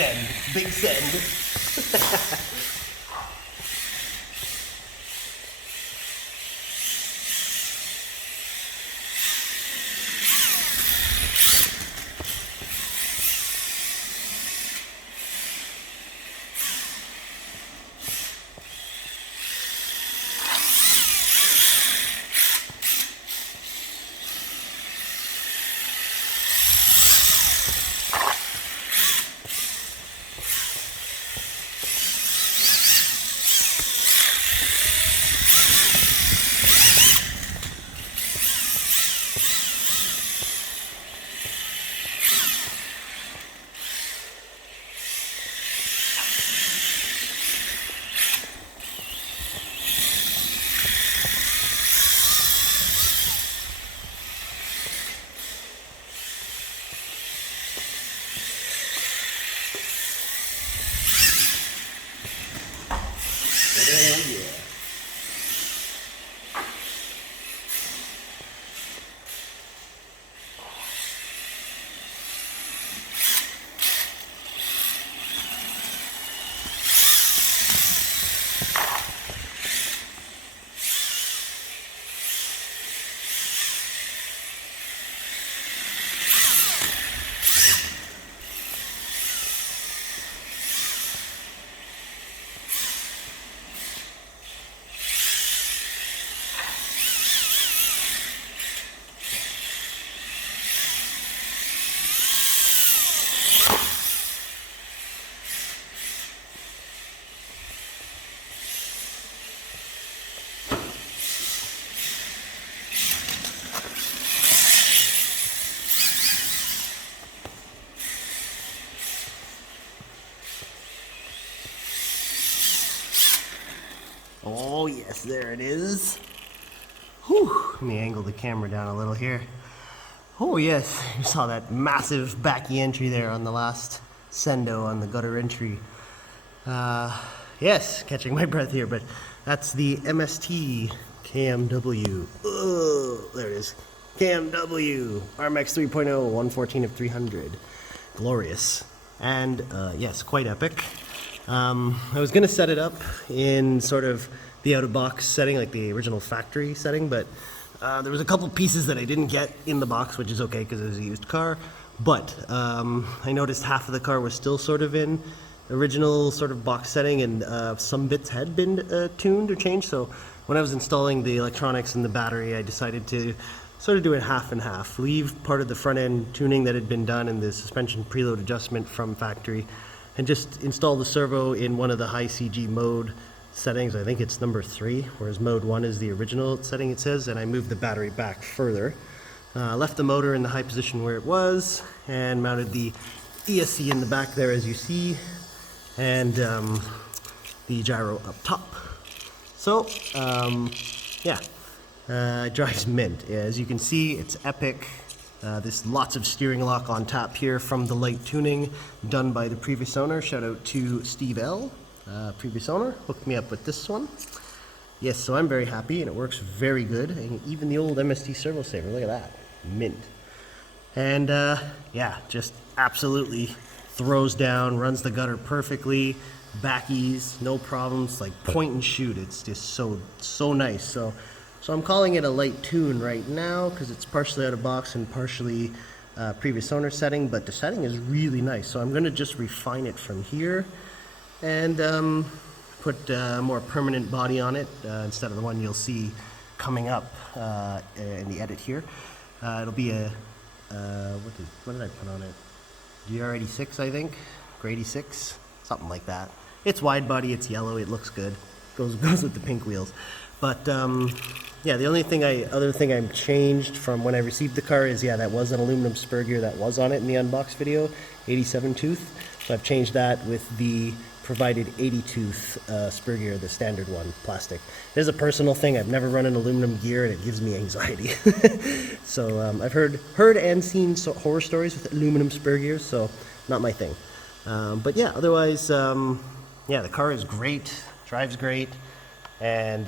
send. Big send. Oh yeah. Oh yes, there it is. Whew. Let me angle the camera down a little here. Oh yes, you saw that massive backy entry there on the last sendo on the gutter entry. Yes, catching my breath here, but that's the MST KMW. There it is. KMW RMX 3.0 114 of 300. Glorious. And yes, quite epic. I was going to set it up in sort of the out-of-box setting, like the original factory setting, but there was a couple pieces that I didn't get in the box, which is okay because it was a used car. But I noticed half of the car was still sort of in original sort of box setting, and some bits had been tuned or changed. So when I was installing the electronics and the battery, I decided to sort of do it half and half. Leave part of the front end tuning that had been done and the suspension preload adjustment from factory, and just install the servo in one of the high CG mode settings. I think it's number 3, whereas mode 1 is the original setting, it says, and I moved the battery back further. Left the motor in the high position where it was, and mounted the ESC in the back there, as you see, and the gyro up top. So, yeah, it drives mint. As you can see, it's epic. There's lots of steering lock on tap here from the light tuning done by the previous owner. Shout out to Steve L, previous owner, hooked me up with this one. Yes, so I'm very happy, and it works very good. And even the old MST servo saver, look at that, mint. And yeah, just absolutely throws down, runs the gutter perfectly, back ease, no problems, like point and shoot. It's just so nice. So I'm calling it a light tune right now because it's partially out of box and partially previous owner setting, but the setting is really nice. So I'm going to just refine it from here and put a more permanent body on it instead of the one you'll see coming up in the edit here. It'll be a, what did I put on it? GR86, I think, or 86, something like that. It's wide body, it's yellow, it looks good. Goes with the pink wheels. But yeah, the only thing other thing I've changed from when I received the car is, yeah, that was an aluminum spur gear that was on it in the unbox video, 87 tooth. So I've changed that with the provided 80 tooth spur gear, the standard one, plastic. There's a personal thing. I've never run an aluminum gear and it gives me anxiety. So I've heard and seen horror stories with aluminum spur gears, so not my thing. But yeah, otherwise, yeah, the car is great, drives great, and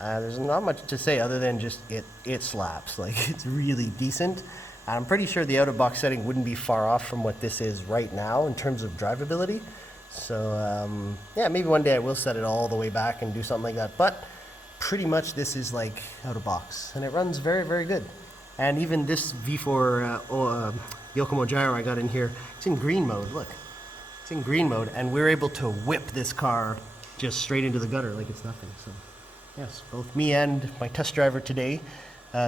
there's not much to say other than just it slaps. Like, it's really decent. I'm pretty sure the out-of-box setting wouldn't be far off from what this is right now in terms of drivability. So yeah, maybe one day I will set it all the way back and do something like that. But pretty much this is like out-of-box, and it runs very, very good. And even this V4 Yokomo gyro I got in here, it's in green mode. Look, it's in green mode, and we're able to whip this car just straight into the gutter like it's nothing. So yes, both me and my test driver today,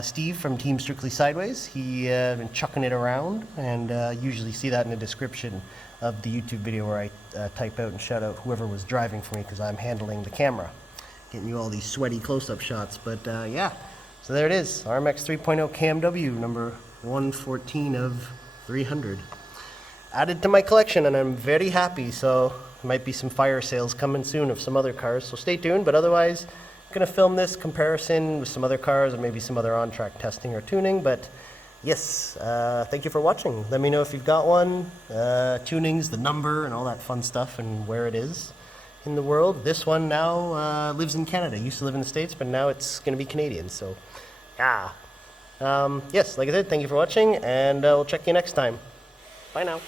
Steve from Team Strictly Sideways, he been chucking it around, and usually see that in the description of the YouTube video where I type out and shout out whoever was driving for me, because I'm handling the camera, getting you all these sweaty close-up shots. But yeah, so there it is, RMX 3.0 KMW, number 114 of 300. Added to my collection, and I'm very happy. So might be some fire sales coming soon of some other cars, so stay tuned. But otherwise, I'm gonna film this comparison with some other cars, or maybe some other on-track testing or tuning. But yes, thank you for watching. Let me know if you've got one, tunings, the number, and all that fun stuff, and where it is in the world. This one now lives in Canada. Used to live in the States, but now it's gonna be Canadian. So yeah, yes, like I said, thank you for watching, and we'll check you next time. Bye now.